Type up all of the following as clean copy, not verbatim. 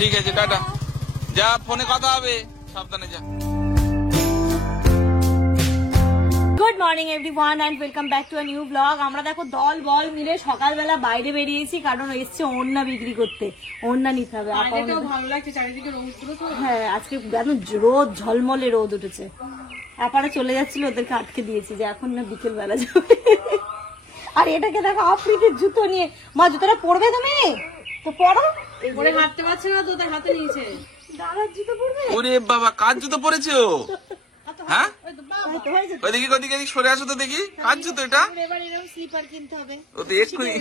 ঠিক আছে, টাটা। যা, ফোনে কথা হবে, সাবধানে যা। Good morning everyone and welcome back to a new blog. আমরা দেখো দল বল মিলে সকালবেলা বাইরে বেরিয়েছি, কারণ এসছে ওড়না বিক্রি করতে, ওড়না নিতে হবে। ভালো লাগছে চারিদিকে রোদ। হ্যাঁ, আজকে রোদ ঝলমলে রোদ উঠেছে। আপারা চলে যাচ্ছিল, ওদেরকে আটকে দিয়েছি যে এখন না বিকেল বেলা যাবে। আর এটাকে দেখো আফ্রিকার জুতো নিয়ে, মা জুতোটা পরবে তুমি? তো পরো। পরে হাঁটতে পারছে না তো, তাই হাতে নিয়েছে। দাদার জুতো পরবে? ওরে বাবা, কার জুতো পরেছে ও? হ্যাঁ, ওইদিকে ওইদিকে সরে আসো তো দেখি, কার জুতো এটা? এবার এরকম স্লিপার কিনতে হবে। ও তো এক্ষুনি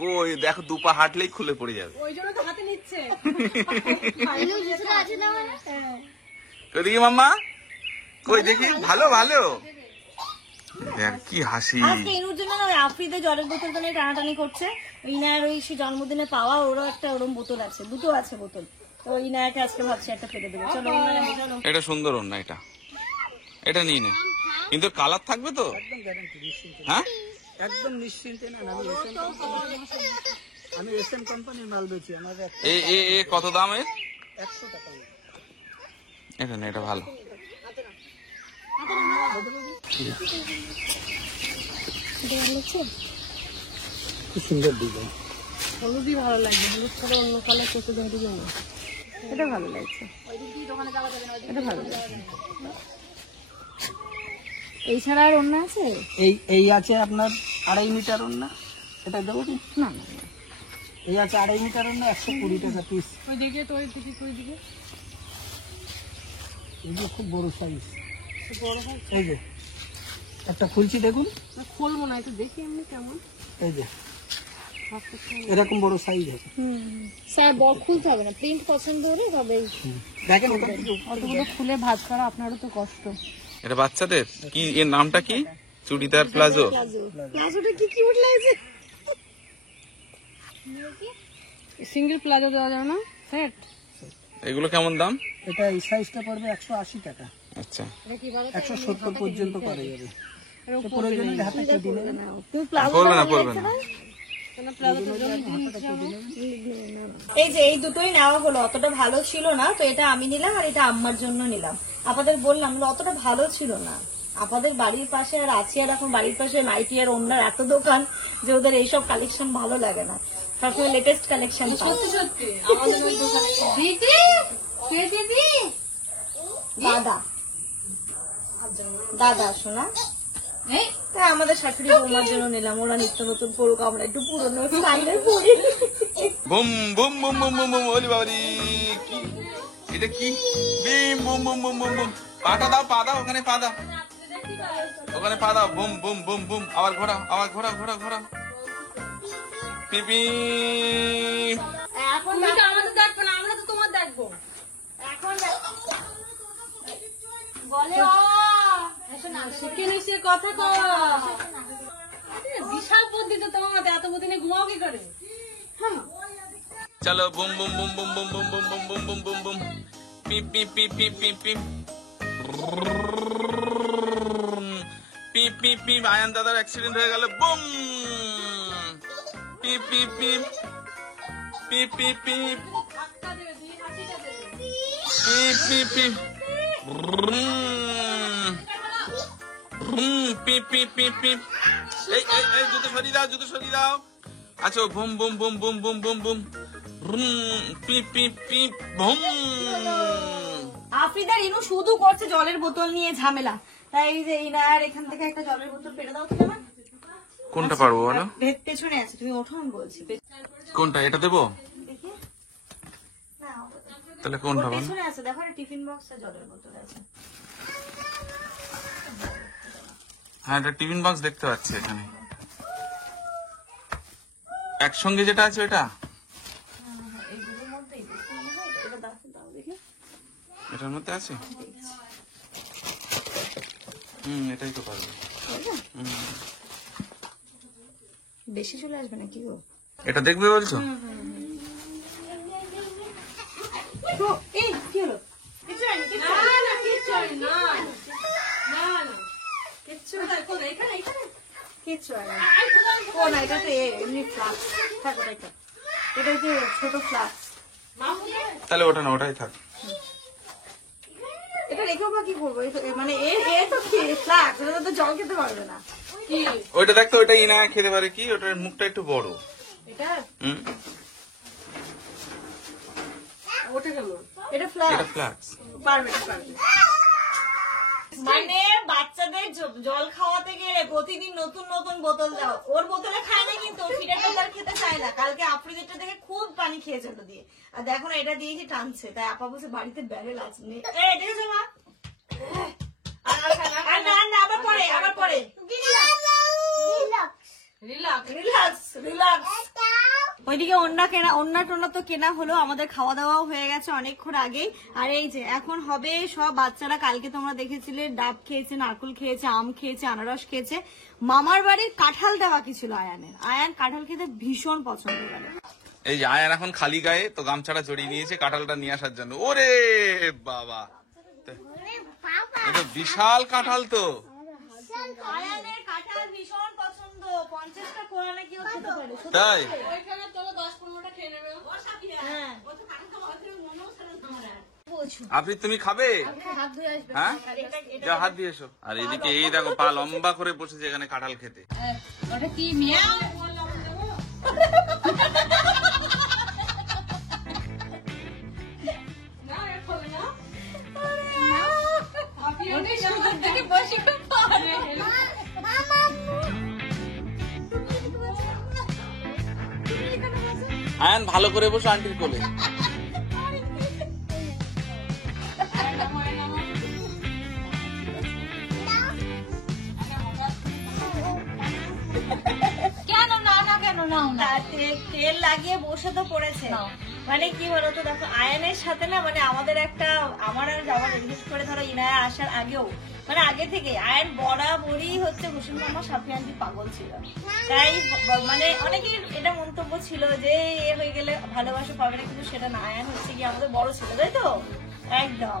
কই দেখো, দুপা হাঁটলেই খুলে পড়ে যাবে। ওই জন্য তো হাতে নিচ্ছে। ওইদিকে মাম্মা কই দেখি, ভালো ভালো। দেখ কি হাসি। আজকে ইনুর জন্য না আফ্রিদে জলের বোতল তো টানাটানি করছে। ইনার ওই সে জন্মদিনে পাওয়া ওরও একটা ওরম বোতল আছে, দুটো আছে বোতল। তো ইনাকে আজকে ভাবছি একটা ফেলে দেবো। চলো চলো। এটা সুন্দর ওড়না, এটা নিয়ে নে, কিন্তু কালার থাকবে তো? হ্যাঁ, একদম নিশ্চিন্তে না, আমি এসএম কোম্পানির মাল বেচি। আমাদের এ কত দাম এর? 100 টাকা। এটা না, এটা ভালো। কি সুন্দর ডিজাইন। হলুদই ভালো লাগছে, হলুদ করে অন্য কালার করতে দেওয়ার জন্য। এটা ভালো লাগছে, এটা ভালো লাগছে। এই ছাড়া আর অন্য আছে? এই আছে আপনার 2.5 মিটার ওড়না, এটা দেবো কি? না, এই আছে 2.5 মিটার ওড়না, 120 টাকা পিস। ওই দিকে তো, ওই দিকে এগুলো খুব বড় সাইজ। এই যে একটা খুলছি, দেখুন। খুলবো না, একটু দেখি এমনি কেমন। এই যে এরকম বড় সাইজ আছে। স্যার বড় খুলতে হবে না, প্রিন্ট পছন্দ হলে তবেই দেখেন অতগুলো খুলে ভাঁজ করা আপনারও তো কষ্ট। এটা বাচ্চাদের কি, এর নামটা কি? চুড়িদার প্লাজো। প্লাজোটা কি কিউট লাগছে। সিঙ্গেল প্লাজো দেওয়া যাবে না, সেট। এগুলো কেমন দাম? এটা এই সাইজটা পড়বে 180 টাকা। আচ্ছা, 170 পর্যন্ত করা যাবে। তো প্রয়োজনে হাতে কেটে দিলে তুমি প্লাজো পড়বে না, পড়বে না। এই যে এই দুটোই নেওয়া হলো, অতটা ভালো ছিল না, তো এটা আমি নিলাম আর এটা আম্মার জন্য নিলাম। আপনাদের বললাম অতটা ভালো ছিল না। আপনাদের বাড়ির পাশে আর আছে, আর এখন বাড়ির পাশে নাইটি আর ওনার এত দোকান যে ওদের এইসব কালেকশন ভালো লাগে না, সবসময় লেটেস্ট কালেকশন। সত্যি আমাদের ওই দোকানে দাদা দাদা শোনা, তাই আমাদের শাশুড়ি বৌমার জন্য নিলাম। ওরা নিত্য নতুন পড়ুক, আমরা একটু পুরোনো স্টাইলের পড়ি। বুম বুম বুম বুম বুম বুম, ওলি বাবারি, কি এটা কি? বিম বুম বুম বুম বুম বুম, পাটা দাও, পা দাও, ওখানে পা দাও, ওখানে পা দাও। বুম বুম বুম বুম, আবার ঘোরা, আবার ঘোরা ঘোরা ঘোরা। পিপি, এখন তুমি তো আমাদের দেখবে না, আমরা তো তোমার দেখবো। এখন বলে শিখে নিশ্চে কথা কো। বিশাল বুদ্ধি তো তোমার মাথায়, এত বুদ্ধি নিয়ে ঘুমাও কি করে? চলো বুম বুম বুম বুম বুম বুম বুম বুম বুম বুম বুম বুম, পিপ পিপ পিপ পিপ পিপ পিপ পিপ পিপ পিপ। আয়ান দাদার অ্যাক্সিডেন্ট হয়ে গেল। বুম পিপ পিপ পিপ পিপ পিপ পিপ পিপ পিপ পিপ পিপ পিপ পিপ পিপ। এই এই এই, জুতো সরিয়ে দাও, জুতো সরিয়ে দাও। আচ্ছা, বুম বুম বুম বুম বুম বুম বুম, পিপ পিপ পিপ বুম। আফ্রিদার ইনু শুধু করছে জলের বোতল নিয়ে ঝামেলা, তাই এই যে ইনার এখান থেকে একটা জলের বোতল পেড়ে দাও তো। কোনটা পারবো বলো? পেছনে আছে, তুমি ওঠো, আমি বলছি। কোনটা, এটা দেবো? দেখি না, তাহলে কোনটা বলো? পেছনে আছে, দেখো টিফিন বক্সে জলের বোতল আছে। হ্যাঁ, এটা টিফিন বক্স দেখতে পাচ্ছি এখানে একসঙ্গে যেটা আছে ওটা। এটার মধ্যে আছে। এটাই তো পারবে। বেশি চলে আসবে না কি গো? এটা দেখবে বলছো? এই কি হলো? কিছু হয়নি, কিছু হয়নি। না কিচ্ছু হয় না, না না কিচ্ছু হয়নি। কোন এখানে এখানে কিচ্ছু হয়নি। কোন এটা তো এমনি ফ্লাক্স। থাকো এটা। এটা যে ছোট ফ্লাক্স। তাহলে ওটা না, ওটাই থাক। এটা রেখেও বা কি করবো? মানে এ তো ফ্লাক্স, এটা তো জল খেতে পারবে না। ওইটা দেখতো, ওইটা ইনা খেতে পারে কি, ওটার মুখটা একটু বড়। এটা হুম, ওটা গেল, এটা ফ্লাক্স পারবে না, পারবে। মানে বাচ্চাদের জল খাওয়াতে গেলে প্রতিদিন নতুন নতুন বোতল দাও। ওর বোতলে খায় না, কিন্তু ফিডার টোটাল খেতে চায় না। কালকে আফ্রিদিটা দেখে খুব পানি খেয়েছে ওটা দিয়ে, আর দেখো না এটা দিয়েছি টানছে। তাই আপা বলছে বাড়িতে ব্যারেল আছে। দেখেছো মা? আবার পরে, আবার পরে। ওইদিকে ওন্না টোনা তো কেনা হলো, আমাদের খাওয়া দাওয়াও হয়ে গেছে অনেকক্ষণ আগে। আর এই যে এখন হবে সব বাচ্চারা, কালকে তোমরা দেখেছিলে ডাব খেয়েছে, নারকুল খেয়েছে, আম খেয়েছে, আনারস খেয়েছে। মামার বাড়ির কাঁঠাল দেওয়া কি ছিল আয়ানের। আয়ান কাঁঠাল খেতে ভীষণ পছন্দ করে। এই যে আয়ান এখন খালি গায়ে তো গামছাটা জড়িয়ে নিয়েছে কাঁঠালটা নিয়ে আসার জন্য। ওরে বাবা, এটা বিশাল কাঁঠাল তো। আয়ানের কাঁঠাল ভীষণ পছন্দ, 50টা কোয়া নাকি ও খেতে পারে। তাই? হ্যাঁ, আপনি তুমি খাবে? হ্যাঁ, যা হাত দিয়ে এসো। আর এদিকে এই দেখো পা লম্বা করে বসেছে এখানে কাঁঠাল খেতে। ওটা কি মিয়া? আয়ান ভালো করে বসো আন্টির কোলে। কেন না না, কেন নাও না? তেল লাগিয়ে বসে তো পড়েছে। মানে কি বলতো, দেখো আয়নের সাথে না, মানে আমাদের একটা, আমার আর আমার বিশেষ করে ধরো ইনায়া আসার আগেও, মানে আগে থেকে আয়ন বরাবরই হচ্ছে হোসেন মামা সাফি আন্টি পাগল ছিল। তাই মানে অনেকের এটা মন্তব্য ছিল যে এ হয়ে গেলে ভালোবাসা পাবে না, কিন্তু সেটা না। আয়ন হচ্ছে কি আমাদের বড় ছিল, তাই তো? একদম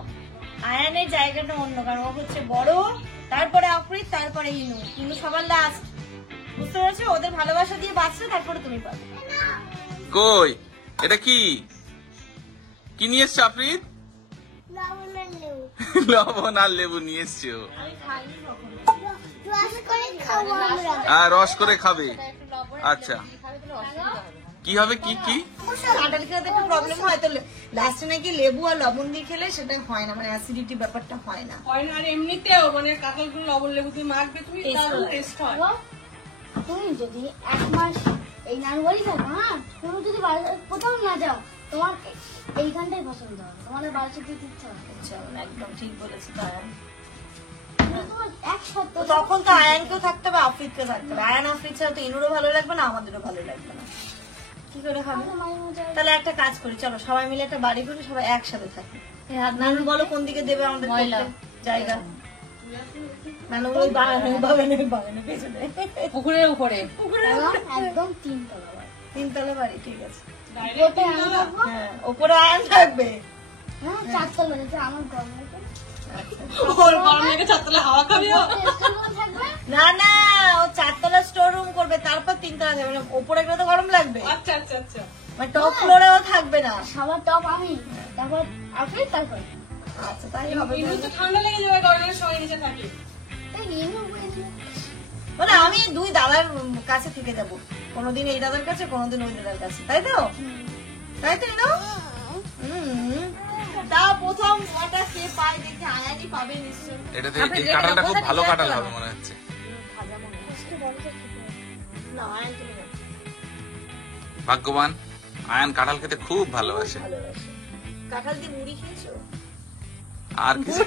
আয়ানের জায়গাটা অন্য, কারণ ও হচ্ছে বড়, তারপরে আফ্রিদ, তারপরে ইনু সবার লাস্ট। বুঝতে পারছো? ওদের ভালোবাসা দিয়ে বাঁচলে তারপরে তুমি পাবে। কই এটা কি কি নিয়ে এসছো আফ্রিদ? লবণ আর লেবু নিয়ে এসছো। রস করে খাবে? আচ্ছা, কি হবে? কি কি কাঁঠাল খেতে একটু প্রবলেম হয়, তো লাস্টে নাকি লেবু আর লবণ দিয়ে খেলে সেটা হয় না, মানে অ্যাসিডিটি ব্যাপারটা হয় না। হয় না, আর এমনিতেও মানে কাঁঠালগুলো লবণ লেবু দিয়ে মাখবে তুমি, দারুণ টেস্ট হয়। তুমি যদি 1 মাস এই নানুবাড়ি থাকো, হ্যাঁ, তুমি যদি কোথাও না যাও, তোমার এইখানটাই পছন্দ হবে, তোমাদের বাড়ি যেতে ইচ্ছা হবে। একদম ঠিক বলেছি। তোমার এক সপ্তাহ তখন তো আয়ানকেও থাকতে হবে, আফ্রিদকেও থাকতে হবে। আয়ান আফ্রিদ ছাড়া তো ইনুরও ভালো লাগবে না, আমাদেরও ভালো লাগবে না। কি করে খাবে? তাহলে একটা কাজ করি, চলো সবাই মিলে একটা বাড়ি করি, সবাই একসাথে থাকি। নানু বলো কোন দিকে দেবে আমাদের জায়গা? নানু ওই বাগানে পেছনে পুকুরের উপরে। একদম 3 তলা বাড়ি। 3 তলা বাড়ি, ঠিক আছে। ওপরে আমি থাকবো, হ্যাঁ, ওপরে আয়ান থাকবে। হ্যাঁ, 4 তলা বাড়ি, আমার গরম লাগে। ওর গরম লাগে, ছাদতলা হাওয়া খাবি ও। থাকবে না না, ও 4 তলা স্টোর রুম করবে, তারপর 3 তলা যাবে। মানে ওপরে গেলে তো গরম লাগবে, আচ্ছা আচ্ছা আচ্ছা। মানে টপ ফ্লোরেও থাকবে না। সবার টপ আমি, তারপর আপনি, তারপর আচ্ছা, তাই হবে। ইনু তো ঠান্ডা লেগে যাবে, গরমের সময় নিচে থাকি। মানে আমি 2 দাদার কাছে থেকে যাব, কোনোদিন এই দাদার কাছে, কোনোদিন ওই দাদার কাছে, তাই তো? তাই তো না? তা প্রথম ওটা কে পায় দেখে আয়ানি পাবে নিশ্চয়ই। এটাতে এই কাঁঠালটা খুব ভালো কাঁঠাল হবে মনে হচ্ছে। না, আয়ান তুমি নাও। ভাগ্যবান, আয়ান কাঁঠাল খেতে খুব ভালোবাসে। ভালোবাসে। কাঁঠাল দিয়ে মুড়ি খেয়েছো? আর কিছু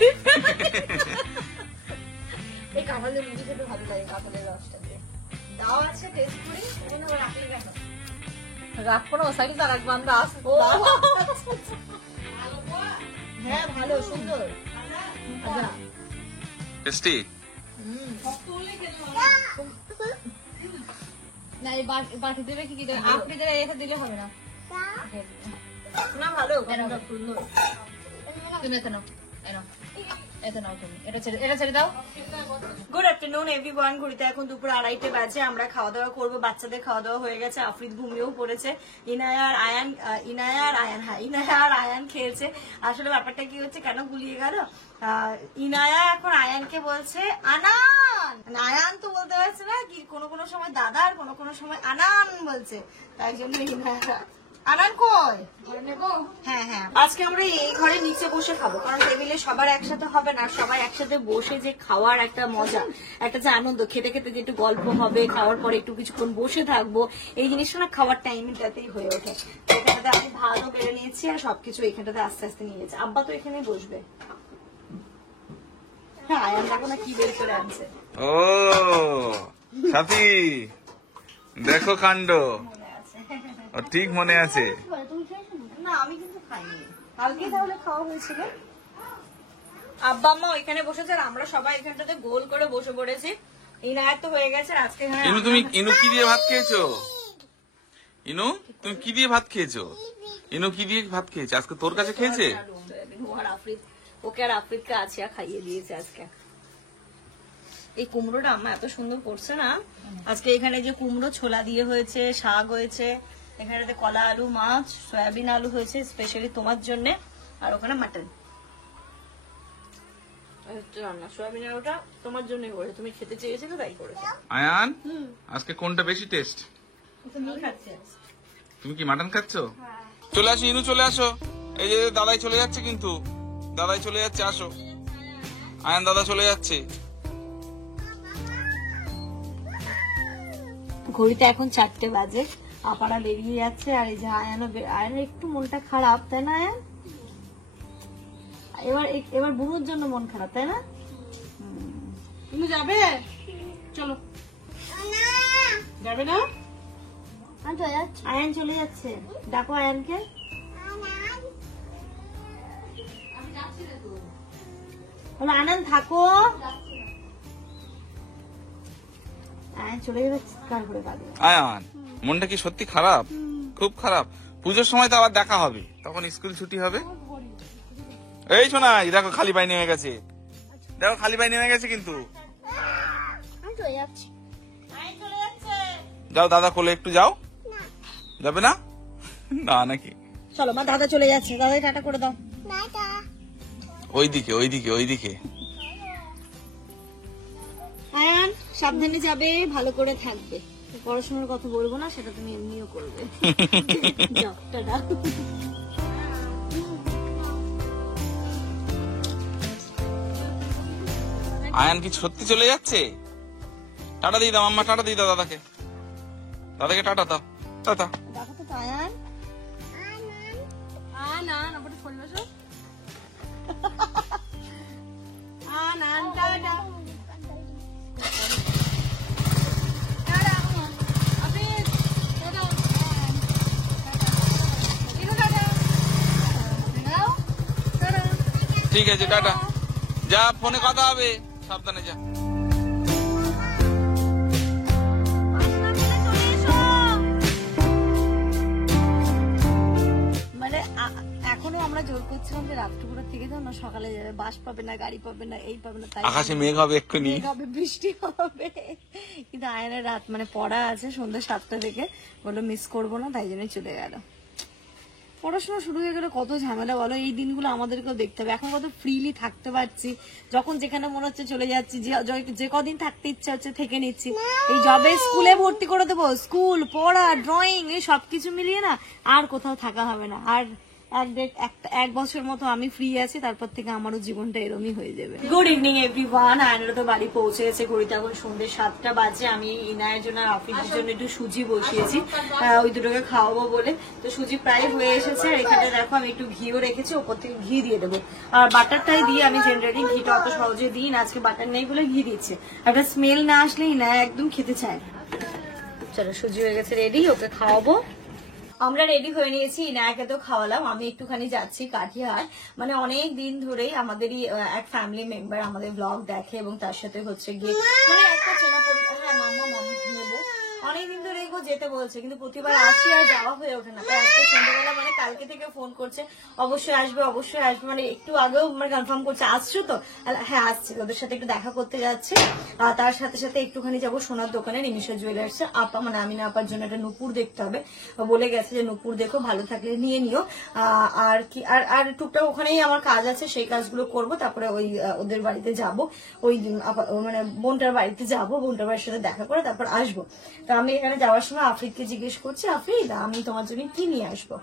এই কাঁঠাল দিয়ে মুড়ি খেতে ভালো লাগে, কাঁঠালের রসটা দিয়ে। দাও আছে টেস্ট করি, মনে হয় রাখলে কেন? রাখবো না, সাইকেল তো রাখবো আমরা। ও হ্যাঁ, ভালো, সুন্দর। আচ্ছা, টেস্টি। না, এই বাটি দেবে কি দেবে? আপনি দিলে এটা দিলে হবে না। না ভালো, সুন্দর। তুমি এখানে নাও। এটা নাও তুমি, এটা ছেড়ে দাও। Good afternoon everyone. ঘড়িতে এখন দুপুর 2:30 বাজে। আমরা খাওয়া দাওয়া করবো, বাচ্চাদের খাওয়া দাওয়া হয়ে গেছে, আফরিদ ঘুমিয়েও পড়েছে, ইনায়া আর আয়ান খেয়েছে। আসলে ব্যাপারটা কি হচ্ছে, কেন ভুলিয়ে গেল, ইনায়া এখন আয়ানকে বলছে আনান, আয়ান তো বলতে পারছে না, কি কোনো সময় দাদা আর কোনো সময় আনান বলছে, তাই জন্য ইনায়া আনান কই হ্যাঁ আজকে আমরা এই ঘরে নিচে বসে খাবো, কারণ টেবিলে সবার একসাথে হবে না। সবাই একসাথে বসে যে খাওয়ার একটা মজা, একটা যে আনন্দ, খেতে খেতে যে একটু গল্প হবে, খাওয়ার পরে একটু কিছুক্ষণ বসে থাকবো, এই জিনিসটা না খাওয়ার টাইমটাতেই হয়ে ওঠে। এখানটাতে আমি ভালো বেড়ে নিয়েছি আর সবকিছু এখানটাতে আস্তে আস্তে নিয়ে গেছে। আব্বা তো এখানে বসবে। হ্যাঁ আয়ান দেখো না কি বের করে আনছে। ও সাথী দেখো কাণ্ড, ঠিক মনে আছে। তুমি খেয়েছো না? না আমি কিন্তু খাইনি, কালকে তাহলে খাওয়া হয়েছিল। আব্বা আম্মা ওইখানে বসেছে আর আমরা সবাই এখানটাতে গোল করে বসে পড়েছি। ইনায়াত তো হয়ে গেছে আজকে। ইনু কি দিয়ে ভাত খেয়েছো? ইনু তুমি কি দিয়ে ভাত খেয়েছো? ইনু কি দিয়ে ভাত খেয়েছে আজকে? তোর কাছে খেয়েছে? ওকে আর আফ্রিদকে আছিয়া খাইয়ে দিয়েছে আজকে। এই কুমড়োটা আম্মা এত সুন্দর করছে না আজকে। এখানে যে কুমড়ো ছোলা দিয়ে হয়েছে, শাক হয়েছে, এখানে কলা আলু, মাছ, সয়াবিন আলু হয়েছে স্পেশালি তোমার জন্য, আর ওখানে মাটন রান্না। সয়াবিন আলুটা তোমার জন্যই করে, তুমি খেতে চেয়েছিলে তাই করেছো। আয়ান আজকে কোনটা বেশি টেস্ট? তুমি খাচ্ছে, তুমি কি মাটন খাচ্ছ? চলে আসো ইনু, চলে আসো। এই যে দাদাই চলে যাচ্ছে, কিন্তু দাদাই চলে যাচ্ছে, আসো। আয়ান দাদা চলে যাচ্ছে। ঘড়িতে এখন 4টে বাজে, আপারা বেরিয়ে যাচ্ছে। আর এই যে আয়ানের একটু মনটা খারাপ, তাই না আয়ান? এবার বুনুর জন্য মন খারাপ, তাই না? তুমি যাবে? চলো। যাবে না? আমি চলে যাচ্ছি। আয়ান চলে যাচ্ছে, ডাকো আয়ানকে। বলো আনন্দ থাকো। আয়ান চলে যাবে, চিৎকার করে পাবে। আয়ান মনটা কি সত্যি খারাপ? খুব খারাপ। পুজোর সময় তো আবার দেখা হবে, তখন স্কুল ছুটি হবে। এই শোনাই দেখো খালি পাই নেমে গেছে, দেখো খালি পাই নেমে গেছে কিন্তু। আমি চলে যাচ্ছি। আয়ান চলে যাচ্ছে। যাও দাদা কোলে একটু যাও। যাবে না? না নাকি? চলো মা, দাদা চলে যাচ্ছে, দাদা টাটা করে দাও। ওইদিকে ওইদিকে ওইদিকে। আয়ান সাবধানে যাবে, ভালো করে থাকবে। পড়াশোনার কথা বলবো না, সেটা তুমি এমনিও করবে। যাও টাটা। আয়ান কি সত্যি চলে যাচ্ছে? টাটা দিয়ে দাও আম্মা, টাটা দিয়ে দাও দাদাকে, দাদাকে টাটা দাও। টাটা। দেখো তো আয়ান। না বলে ফেলবে সব। ঠিক আছে টাটা, যা ফোনে কথা হবে, সাবধানে যা। মানে এখনো আমরা জোর করছিলাম যে রাত্রিপুরা থেকে যাও না, সকালে যাবে, বাস পাবে না, গাড়ি পাবে না, এই পাবে না, তাই আকাশে মেঘ হবে, এক্ষুনি মেঘ হবে, বৃষ্টি হবে। কিন্তু আয়নের রাত মানে পড়া আছে সন্ধ্যা 7টা থেকে, বললো মিস করবো না, তাই জন্যই চলে গেল। পড়াশোনা শুরু হয়ে গেলে কত ঝামেলা বলো, এই দিনগুলো আমাদেরকেও দেখতে হবে। এখন কত ফ্রিলি থাকতে পারছি, যখন যেখানে মনে হচ্ছে চলে যাচ্ছি, যে কদিন থাকতে ইচ্ছা হচ্ছে থেকে নিচ্ছি। এই জবে স্কুলে ভর্তি করে দেবো, স্কুল, পড়া, ড্রয়িং, এই সবকিছু মিলিয়ে না আর কোথাও থাকা হবে না। আর এক বছর মতো আমি ফ্রি আছি, তারপর থেকে আমারও জীবনটা এরমই হয়ে যাবে। Good evening everyone. আয়নারা তো বাড়ি পৌঁছে গেছে, ঘড়িতে এখন সন্ধ্যে 7টা বাজে। আমি ইনায়ের জন্য আর আফিফের জন্য একটু সুজি বসিয়েছি, ওই দুটোকে খাওয়াবো বলে। তো সুজি প্রায় হয়ে এসেছে, আর এখানে দেখো আমি একটু ঘিও রেখেছি, ওপর থেকে ঘি দিয়ে দেবো। আর বাটারটাই দিয়ে, আমি জেনারেলি ঘিটা অত সহজে দিই না, আজকে বাটার নেই বলে ঘি দিচ্ছি। একটা স্মেল না আসলে ইনায়া একদম খেতে চায় না। চলো সুজি হয়ে গেছে রেডি, ওকে খাওয়াবো। আমরা রেডি হয়ে নিয়েছি, ইনায়াকে তো খাওয়ালাম। আমি একটুখানি যাচ্ছি কাঠিয়ার, মানে অনেক দিন ধরেই আমাদেরই এক ফ্যামিলি মেম্বার আমাদের ব্লগ দেখে, এবং তার সাথে হচ্ছে গিয়ে মানে একটা চেনা পরিচয়। হ্যাঁ মামা নেবো। অনেকদিন ধরে এগো যেতে বলছে, কিন্তু প্রতিবার আসি আর যাওয়া হয়ে ওঠে না। তাই আজকে সন্ধ্যাবেলা মানে কালকে থেকে ফোন করছে, অবশ্যই আসবে অবশ্যই আসবে, মানে একটু আগেও মানে কনফার্ম করছে আসছো তো। হ্যাঁ আসছি, ওদের সাথে একটু দেখা করতে যাচ্ছি। আর তার সাথে সাথে একটুখানি যাবো সোনার দোকানে, নিমিষা জুয়েলার্স। আপা মানে আমিনা আপার জন্য একটা নুপুর দেখতে হবে, বলে গেছে যে নুপুর দেখো, ভালো থাকলে নিয়ে নিও। আর কি আর আর টুকটাক ওখানেই আমার কাজ আছে, সেই কাজগুলো করব। তারপরে ওই ওদের বাড়িতে যাব, ওই মানে বোনটার বাড়িতে যাব, বোনটার বাড়ির সাথে দেখা করে তারপর আসবো। তো আমি এখানে যাওয়ার সময় আফ্রিদকে জিজ্ঞেস করছি, আফ্রিদ আমি তোমার জন্য কি নিয়ে আসবো?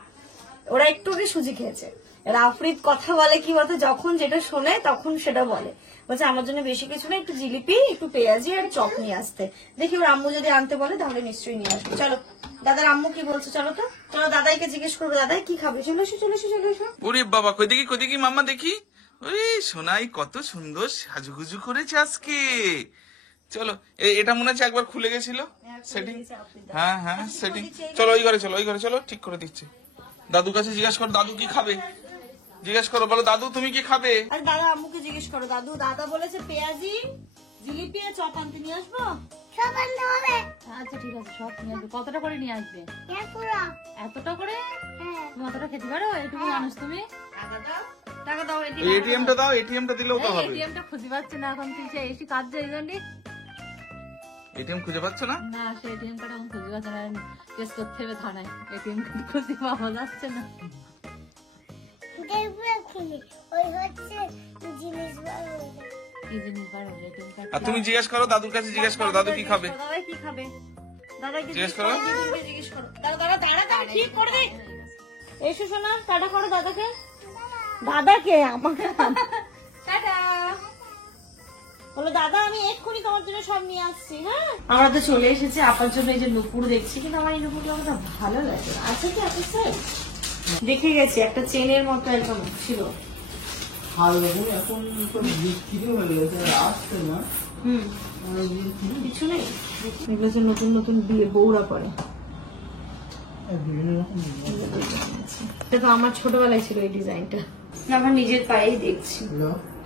ওরা একটু আগে সুজি খেয়েছে। আফ্রিদ কথা বলে কি বলতো, যখন যেটা শোনে তখন সেটা বলে। বলছে আমার জন্য বেশি কিছু না, একটু জিলিপি, একটু পেঁয়াজি আর চপ নিয়ে আসতে। দেখি ওর আম্মু যদি আনতে বলে তাহলে নিশ্চয়ই নিয়ে আসবো। চলো দাদার আম্মু কি বলছে, চলো তো, চলো দাদাইকে জিজ্ঞেস করবো, দাদাই কি খাবে। চলে এসো চলে এসো চলে এসো। ওরে বাবা, কই দেখি মাম্মা দেখি। ওরে সোনাই কত সুন্দর সাজুগুজু করেছে আজকে। চলো এটা মনে হচ্ছে একবার খুলে গেছিল সেটিং। হ্যাঁ সেটিং। চলো ওই ঘরে চলো ঠিক করে দিচ্ছে। দাদুর কাছে জিজ্ঞেস করো দাদু কি খাবে, জিজ্ঞেস করো, বলো দাদু তুমি কি খাবে। আর দাদা আম্মুকে জিজ্ঞেস করো, দাদা বলেছে পেঁয়াজি জিলিপি আর চপ আনতে নিয়ে আসবো। সব আনতে হবে। আচ্ছা ঠিক আছে, সব নিয়ে আসবে। কতটা করে নিয়ে আসবে? পুরো। এতটা করে? হ্যাঁ। তুমি অতটা খেতে পারো? এটুকু মানুষ তুমি? টাকা দাও। এটিএমটা দাও, এটিএমটা দিলেও তো হবে। এটিএমটা খুঁজে পাচ্ছি না এখন, তুই সে এসে কাজ যাই জানি এটিএম খুঁজে পাচ্ছ না? না, সে এটিএম কার্ড এখন খুঁজে পাচ্ছে না, কেস করতে হবে থানায়। এটিএম কার্ড খুঁজে পাওয়া যাচ্ছে না। ওই হচ্ছে জিনিস কি জিনিস বার হলো এটিএম কার্ড? আর তুমি জিজ্ঞেস করো দাদুর কাছে, জিজ্ঞেস করো দাদু কি খাবে। দাদাই কি খাবে, দাদাইকে জিজ্ঞেস করো। জিজ্ঞেস করো। দাঁড়া ঠিক করে দে। এসো শোনা, টাটা করো দাদাকে। দাদাকে আমাকে টাটা বলো, দাদা আমি এক্ষুনি তোমার জন্য সব নিয়ে আসছি। হ্যাঁ আমরা তো চলে এসেছি আপার জন্য, এই যে নুপুর দেখছি, কিন্তু আমার এই নুপুরটা আমার ভালো লাগে। আছে কি আপনার সাইজ? দেখে গেছি একটা চেনের মতো একদম ছিল। এখন তো বিক্রি হয়ে গেছে, আসছে না। কিছু নেই, এগুলো হচ্ছে নতুন নতুন বিয়ে বউরা পরে। বিভিন্ন রকম এটা তো আমার ছোটবেলায় ছিল এই ডিজাইনটা, আমার নিজের পায়েই দেখছি।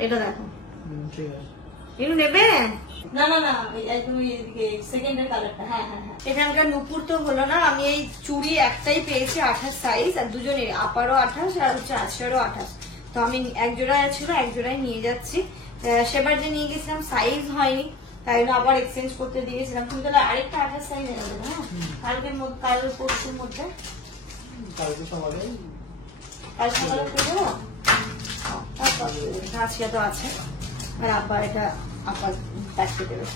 এটা দেখো, ঠিক আছে। এগুলো নেবে? না একদম সেকেন্ডের কালারটা। হ্যাঁ এখানকার নুপুর তো হলো না, আমি এই চুড়ি একটাই পেয়েছি 28 সাইজ, আর দুজনের আপারও 28 আর হচ্ছে আশারও 28। তো আমি এক জোড়ায় ছিল, এক জোড়ায় নিয়ে যাচ্ছি। সেবার যে নিয়ে গেছিলাম সাইজ হয়নি, তাই জন্য আবার এক্সচেঞ্জ করতে দিয়েছিলাম। তুমি তাহলে আরেকটা 28 সাইজ এনে দেবে। হ্যাঁ কালকের মধ্যে, কাল পরশুর মধ্যে, কালকে সকালে কাল সকালে করবো। আজকে তো আছে, আর আব্বা এটা আব্বার পাঠিয়ে দেবে।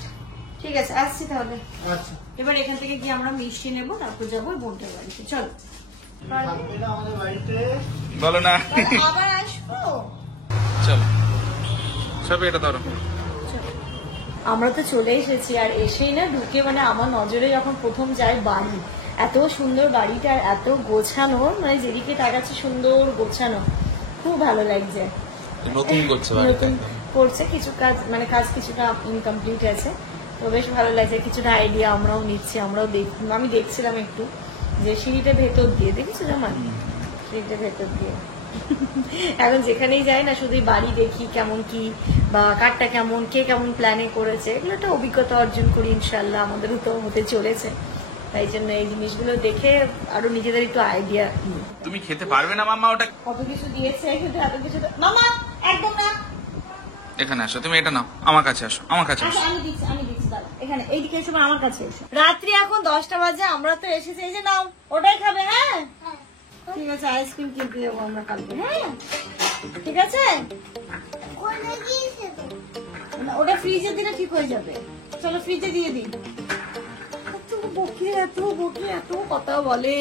ঠিক আছে আসছি তাহলে। আচ্ছা, এবার এখান থেকে গিয়ে আমরা মিষ্টি নেবো, তারপর যাবো বোনটার বাড়িতে। চলো থাকবে না আমাদের বাড়িতে। বলো না। আবার আসবো। চলো সব এটা ধরো। আমরা তো চলে এসেছি, আর এসেই না ঢুকে মানে আমার নজরে যখন প্রথম যাই বাড়ি, এত সুন্দর বাড়িটা, আর এত গোছানো, মানে যেদিকে তাকাচ্ছে সুন্দর গোছানো, খুব ভালো লাগছে। নতুন করছে নতুন করছে, কিছু কাজ মানে কাজ কিছুটা ইনকমপ্লিট আছে, তো বেশ ভালো লাগছে। কিছুটা আইডিয়া আমরাও নিচ্ছি, আমি দেখছিলাম একটু যে সিঁড়িটা ভেতর দিয়ে, দেখেছো জামান, সিঁড়িটা ভেতর দিয়ে। এখন যেখানেই যাই না শুধুই বাড়ি দেখি কেমন কি, বা কাঠটা কেমন, কে কেমন প্ল্যানে করেছে, এগুলো একটা অভিজ্ঞতা অর্জন করি ইনশাল্লাহ, আমাদেরও তো হতে চলেছে। তাই জন্য এই জিনিসগুলো দেখে আরো নিজেদের একটু আইডিয়া। তুমি খেতে পারবে না মাম্মা ওটা। কত কিছু দিয়েছে, কিন্তু এত কিছু মামা একদম না। এখানে আসো, তুমি এটা নাও, আমার কাছে আসো, আমার কাছে আসো। আমি দিচ্ছি দাদা, এখানে এইদিকে এসে আমার কাছে এসো। রাত্রি এখন 10টা বাজে, আমরা তো এসেছি, এই যে নাও ওটাই খাবে। হ্যাঁ ঠিক আছে, আইসক্রিম কিনতে যাবো আমরা কালকে। হ্যাঁ ঠিক আছে, ওটা ফ্রিজে দিলে ঠিক হয়ে যাবে। চলো ফ্রিজে দিয়ে দিই। এত বকে এত কথা বলে।